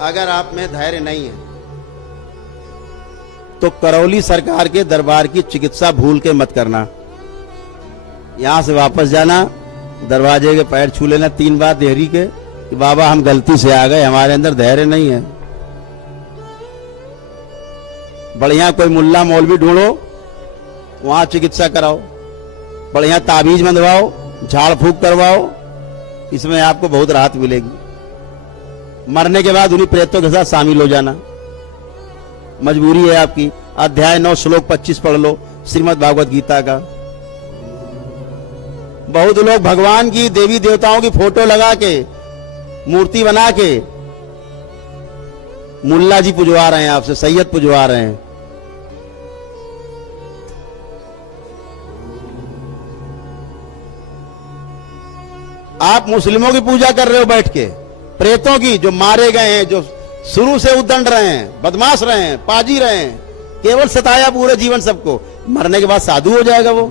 अगर आप में धैर्य नहीं है तो करौली सरकार के दरबार की चिकित्सा भूल के मत करना। यहां से वापस जाना, दरवाजे के पैर छू लेना 3 बार देहरी के कि बाबा हम गलती से आ गए, हमारे अंदर धैर्य नहीं है। बढ़िया कोई मुल्ला मौलवी ढूंढो, वहां चिकित्सा कराओ, बढ़िया ताबीज बंधवाओ, झाड़ फूक करवाओ, इसमें आपको बहुत राहत मिलेगी। मरने के बाद उन्हीं प्रेतों के साथ शामिल हो जाना, मजबूरी है आपकी। अध्याय 9 श्लोक 25 पढ़ लो श्रीमद् भागवत गीता का। बहुत लोग भगवान की, देवी देवताओं की फोटो लगा के, मूर्ति बना के मुल्ला जी पुजवा रहे हैं, आपसे सैयद पुजवा रहे हैं। आप मुस्लिमों की पूजा कर रहे हो बैठ के, प्रेतों की, जो मारे गए हैं, जो शुरू से उद्दंड रहे हैं, बदमाश रहे हैं, पाजी रहे हैं, केवल सताया पूरे जीवन सबको। मरने के बाद साधु हो जाएगा वो।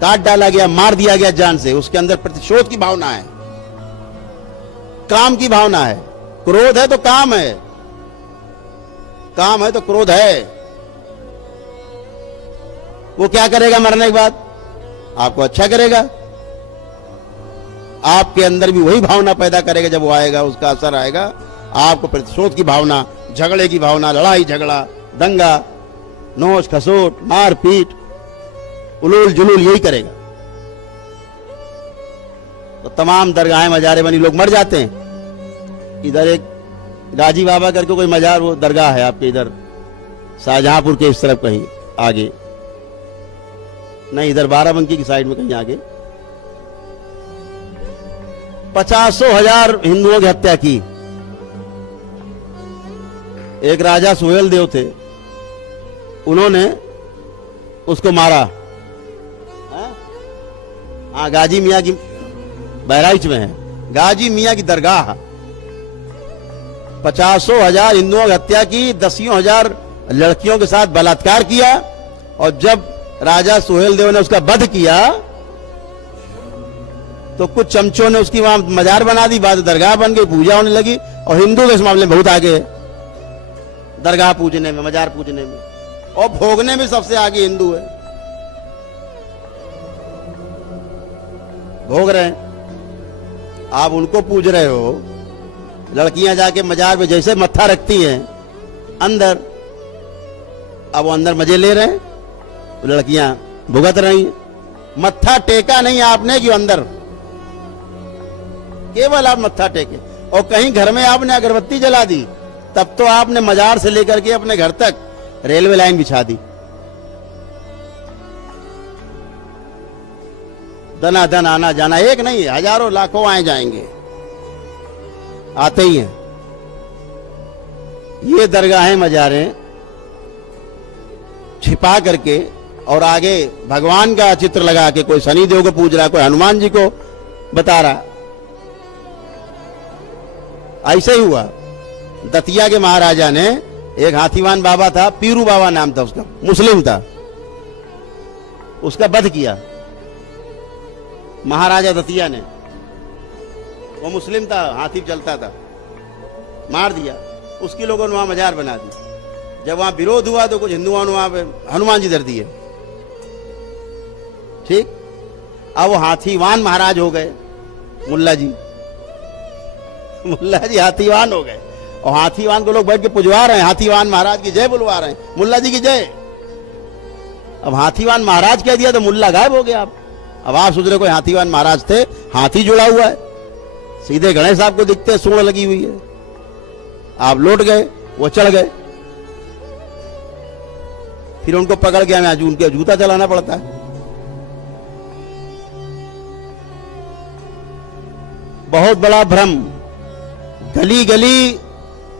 काट डाला गया, मार दिया गया जान से, उसके अंदर प्रतिशोध की भावना है, काम की भावना है। क्रोध है तो काम है, काम है तो क्रोध है। वो क्या करेगा मरने के बाद? आपको अच्छा करेगा, आपके अंदर भी वही भावना पैदा करेगा। जब वो आएगा, उसका असर आएगा, आपको प्रतिशोध की भावना, झगड़े की भावना, लड़ाई झगड़ा, दंगा, नोच खसोट, मार पीट, उलूल जुलूल, यही करेगा। तो तमाम दरगाहें मजारे बनी, लोग मर जाते हैं। इधर एक गाजी बाबा करके कोई मजार, वो दरगाह है आपके इधर शाहजहांपुर के इस तरफ कहीं आगे, नहीं इधर बाराबंकी की साइड में कहीं आगे, 50,000 हिंदुओं की हत्या की। एक राजा सुहेल देव थे, उन्होंने उसको मारा। हाँ, गाजी मियाँ की, बहराइच में है गाजी मियाँ की दरगाह। 50,000 हिंदुओं की हत्या की, 10,000 लड़कियों के साथ बलात्कार किया। और जब राजा सुहेल देव ने उसका वध किया तो कुछ चमचों ने उसकी वहां मजार बना दी, बाद दरगाह बन गई, पूजा होने लगी। और हिंदू इस मामले में बहुत आगे है, दरगाह पूजने में, मजार पूजने में, और भोगने में सबसे आगे हिंदू है। भोग रहे हैं, आप उनको पूज रहे हो। लड़कियां जाके मजार पे जैसे मत्था रखती हैं अंदर, अब वो अंदर मजे ले रहे हैं, लड़कियां भुगत रही हैं। मत्था टेका नहीं आपने कि अंदर, केवल आप मत्था टेके। और कहीं घर में आपने अगरबत्ती जला दी, तब तो आपने मजार से लेकर के अपने घर तक रेलवे लाइन बिछा दी। दना दन आना जाना, एक नहीं हजारों लाखों आए जाएंगे, आते ही हैं। ये दरगाहें मजारें छिपा करके और आगे भगवान का चित्र लगा के, कोई शनि देव को पूज रहा, कोई हनुमान जी को बता रहा। ऐसे ही हुआ। दतिया के महाराजा ने, एक हाथीवान बाबा था, पीरू बाबा नाम था उसका, मुस्लिम था, उसका वध किया महाराजा दतिया ने। वो मुस्लिम था, हाथी चलता था, मार दिया। उसकी लोगों ने वहां मजार बना दी। जब वहां विरोध हुआ तो कुछ हिंदुओं ने वहां पे हनुमान जी धर दिए। ठीक, अब वो हाथीवान महाराज हो गए, मुल्ला जी। मुल्ला जी हाथीवान हो गए, और हाथीवान को लोग बैठ के पुजवा रहे हैं, हाथीवान महाराज की जय बुलवा रहे हैं, मुल्ला जी की जय। अब हाथीवान महाराज कह दिया तो मुल्ला गायब हो गया। अब आप सोच रहे कोई हाथीवान महाराज थे, हाथी जुड़ा हुआ है, सीधे गणेश साहब को दिखते हैं, सूंड लगी हुई है। आप लौट गए, वो चढ़ गए, फिर उनको पकड़ के हमें उनके जूता चलाना पड़ता है। बहुत बड़ा भ्रम। गली गली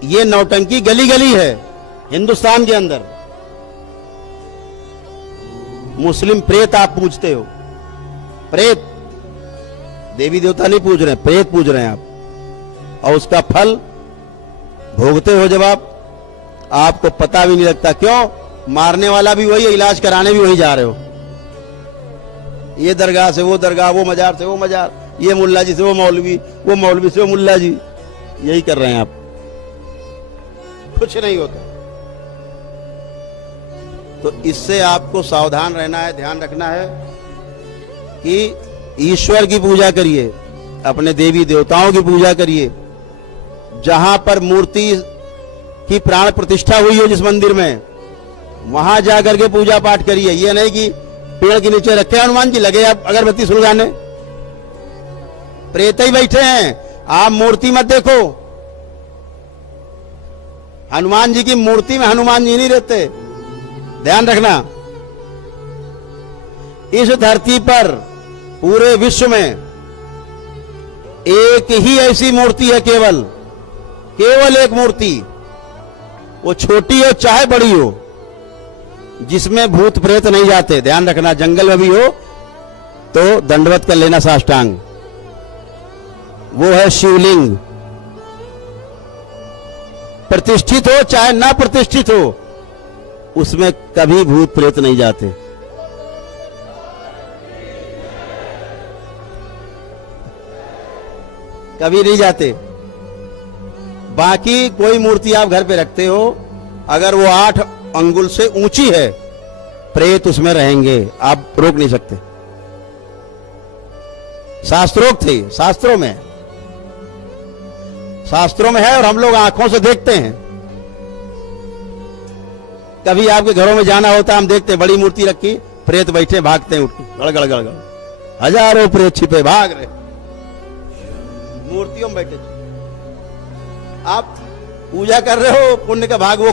ये नौटंकी गली गली है हिंदुस्तान के अंदर। मुस्लिम प्रेत आप पूजते हो, प्रेत, देवी देवता नहीं पूज रहे, प्रेत पूज रहे हैं आप, और उसका फल भोगते हो जब आपको पता भी नहीं लगता। क्यों? मारने वाला भी वही है, इलाज कराने भी वही जा रहे हो। ये दरगाह से वो दरगाह, वो मजार से वो मजार, ये मुल्ला जी से वो मौलवी से वो मुल्ला जी, यही कर रहे हैं आप, कुछ नहीं होता। तो इससे आपको सावधान रहना है, ध्यान रखना है कि ईश्वर की पूजा करिए, अपने देवी देवताओं की पूजा करिए। जहां पर मूर्ति की प्राण प्रतिष्ठा हुई हो, जिस मंदिर में, वहां जाकर के पूजा पाठ करिए। ये नहीं कि पेड़ के नीचे रखे हनुमान जी, लगे आप अगरबत्ती सुलगाने, प्रेत ही बैठे हैं, आप मूर्ति मत देखो। हनुमान जी की मूर्ति में हनुमान जी नहीं रहते, ध्यान रखना। इस धरती पर पूरे विश्व में एक ही ऐसी मूर्ति है, केवल एक मूर्ति, वो छोटी हो चाहे बड़ी हो, जिसमें भूत प्रेत नहीं जाते। ध्यान रखना, जंगल में भी हो तो दंडवत कर लेना साष्टांग। वो है शिवलिंग। प्रतिष्ठित हो चाहे ना प्रतिष्ठित हो, उसमें कभी भूत प्रेत नहीं जाते। कभी नहीं जाते। बाकी कोई मूर्ति आप घर पे रखते हो, अगर वो 8 अंगुल से ऊंची है, प्रेत उसमें रहेंगे, आप रोक नहीं सकते। शास्त्रोक्त थे, शास्त्रों में है, और हम लोग आंखों से देखते हैं। कभी आपके घरों में जाना होता है, हम देखते हैं बड़ी मूर्ति रखी, प्रेत बैठे, भागते हैं उठ के, गड़गड़ गड़गड़, हजारों प्रेत छिपे भाग रहे, मूर्तियों में बैठे। आप पूजा कर रहे हो, पुण्य का भाग वो